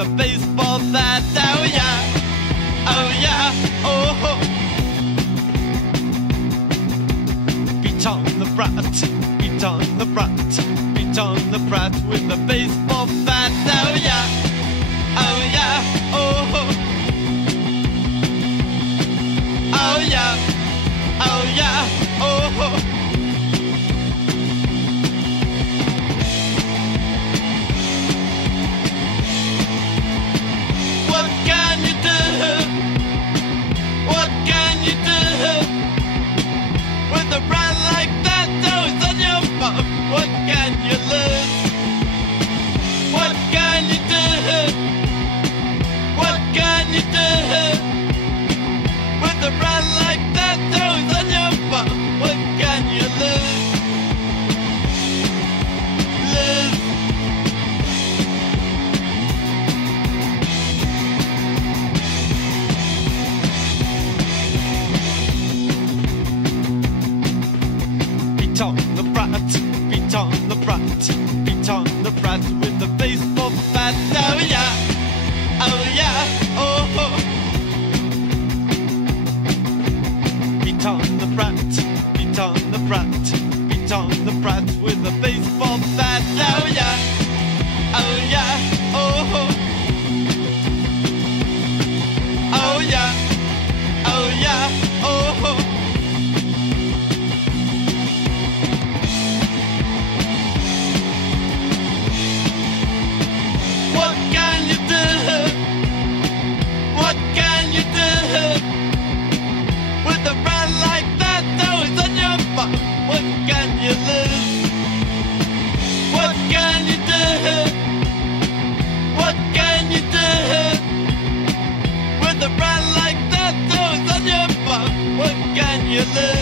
a baseball bat. Oh yeah, oh yeah, oh. Beat on the brat, beat on the brat, beat on the brat with a baseball bat. Oh yeah, oh yeah, oh. Oh yeah, oh yeah, oh. What can you do? What can you do with a brand like that? Oh, it's on your bum. What can you lose? What can you do? What can you do with a brand like that? Oh, it's on your bum. What can you lose? Lose. Beat on the brat, beat on the brat, beat on the brat with a baseball bat. Oh yeah, oh yeah, oh. Beat on the brat, beat on the brat, beat on the brat with a baseball bat. Oh yeah, oh yeah, oh. Oh yeah, oh yeah, oh. What can you do? What can you do with a brand like that? Oh, it's on your bum. What can you lose? What can you do? What can you do with a brand like that? Oh, it's on your bum. What can you lose?